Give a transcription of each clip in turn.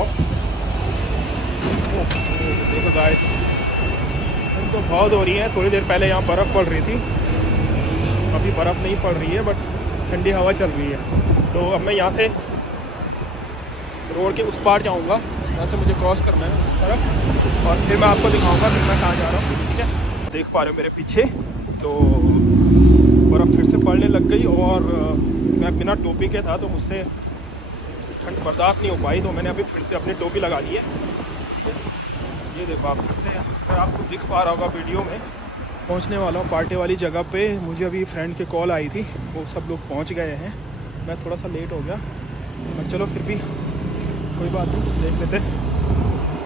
Box. देखो guys, ठंड तो बहुत हो रही है। थोड़ी देर पहले यहाँ बर्फ़ पड़ रही थी, अभी बर्फ़ नहीं पड़ रही है, बट ठंडी हवा चल रही है। तो अब मैं यहाँ से रोड के उस पार जाऊँगा, यहाँ से मुझे क्रॉस करना है उस तरफ, और फिर मैं आपको दिखाऊँगा कि मैं कहाँ जा रहा हूँ। ठीक है, देख पा रहे हो मेरे पीछे तो बर्फ़ फिर से पड़ने लग गई, और मैं बिना टोपी के था तो मुझसे ठंड बर्दाश्त नहीं हो पाई, तो मैंने अभी फिर से अपनी टोपी लगा ली है। ये देखो आप, फिर से अगर आपको दिख पा रहा होगा वीडियो में, पहुंचने वाला हूँ पार्टी वाली जगह पे। मुझे अभी फ्रेंड की कॉल आई थी, वो सब लोग पहुंच गए हैं, मैं थोड़ा सा लेट हो गया, पर चलो फिर भी कोई बात नहीं, देख लेते।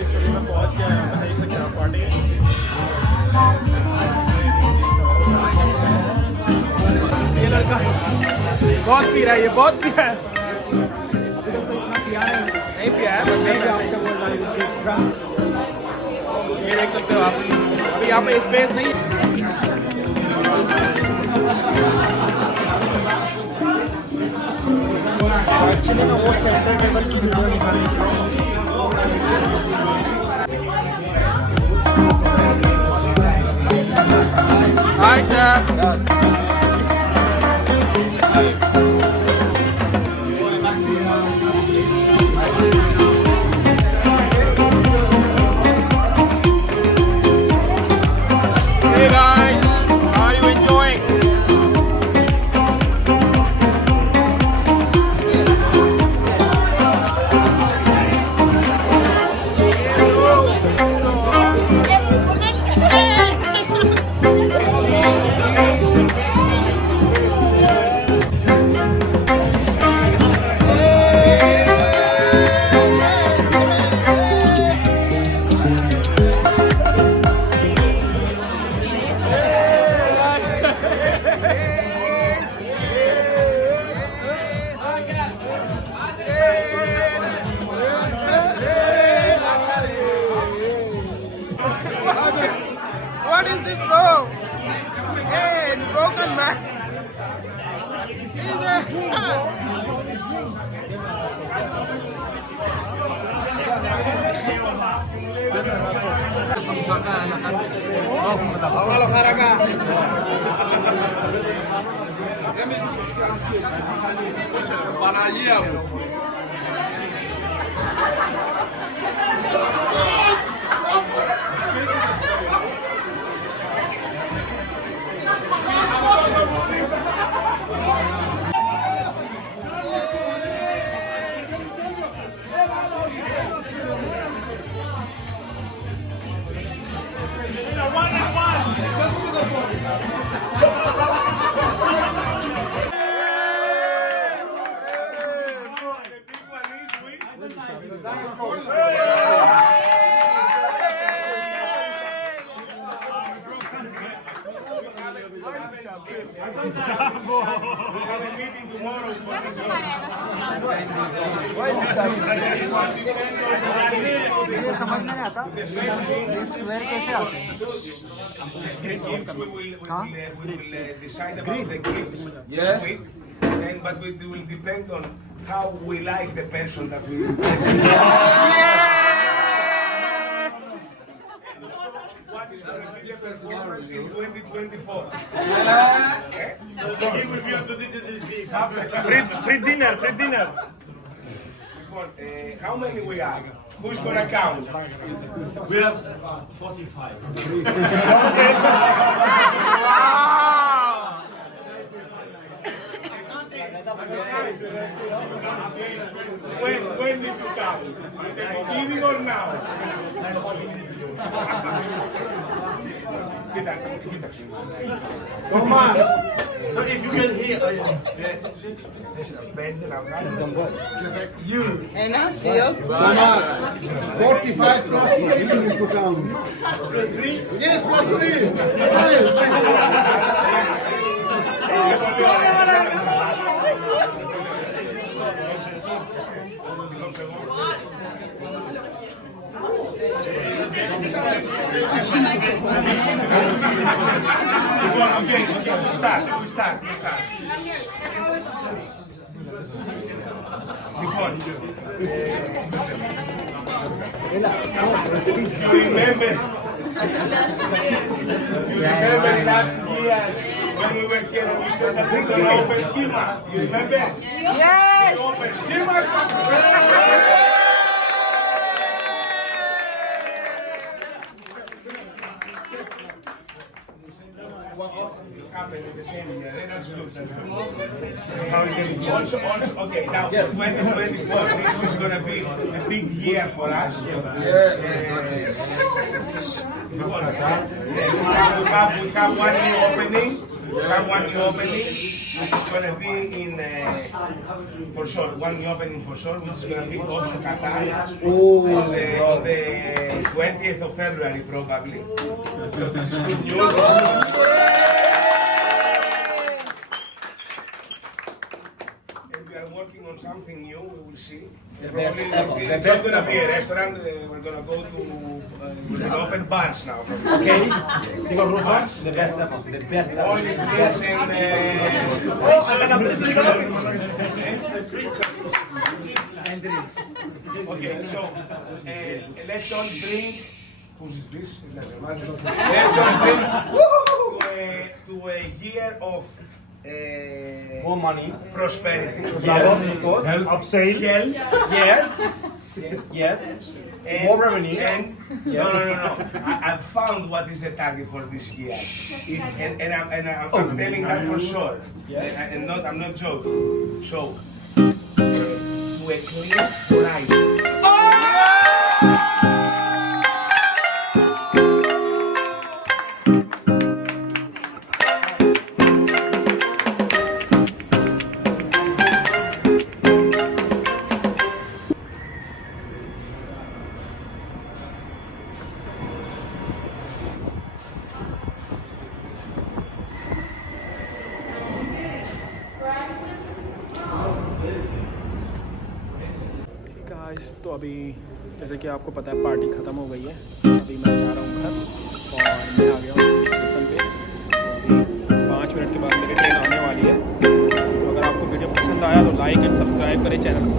इस तरह मैं पहुँच गया यहाँ पर, देख सकते हैं पार्टी। ये लड़का बहुत पी रहा है, ये बहुत पी रहा है। नहीं पिया है, ये देख सकते हो आप। अभी यहाँ पे स्पेस नहीं। एक्चुअली मैं वो सेंटर टेबल की वीडियो निकाली थी। Hi, sir. Hey guys, how are you enjoying? What is this, bro? Hey, broken man. मुझे समझ में नहीं आता स्क्वायर कैसे आते हैं। हाँ, but it will depend on how we like the person that we. What is going to be the performance in 2024? So he will be on 2023. Free dinner, free dinner. How many we are? Who's gonna count? We have 45. When did you count? At the beginning or now? Thomas, so if you can hear, you. Thomas, 45 plus 3 is to count. Plus 3? Yes, plus Okay, we start. remember? You remember last year when we were here and we said that we're gonna open Kima? You remember? Yes! We opened Kima. What happened in the same year? That's good. Also, okay, now for 2024, this is going to be a big year for us. We have one new opening. Which is going to be in, for sure, one new opening for sure, which is going to be also Qatar on the 20th of February probably. So this is good news. And we are working on something new, we will see. Probably it's just going to be a restaurant, we're going to go to, we're going to open bars now. Okay. Digo Rufa, the best ever. The best ever. Only drinks and... And drinks. Okay, so let's all drink. Who's this? Let's all drink to a year of More money. prosperity. Yes, of course. Upsale. Health. Yes. Yes. And, More revenue. And, no. I found what is the target for this year, I'm telling that for sure. Yes. And I'm not joking. So, to a clear price. Guys तो अभी जैसे कि आपको पता है party ख़त्म हो गई है। अभी मैं जा रहा हूँ घर और मैं आ गया हूँ स्टेशन पे। तो अभी 5 मिनट के बाद मेरी ट्रेन आने वाली है। तो अगर आपको वीडियो पसंद आया तो लाइक एंड सब्सक्राइब करें चैनल को।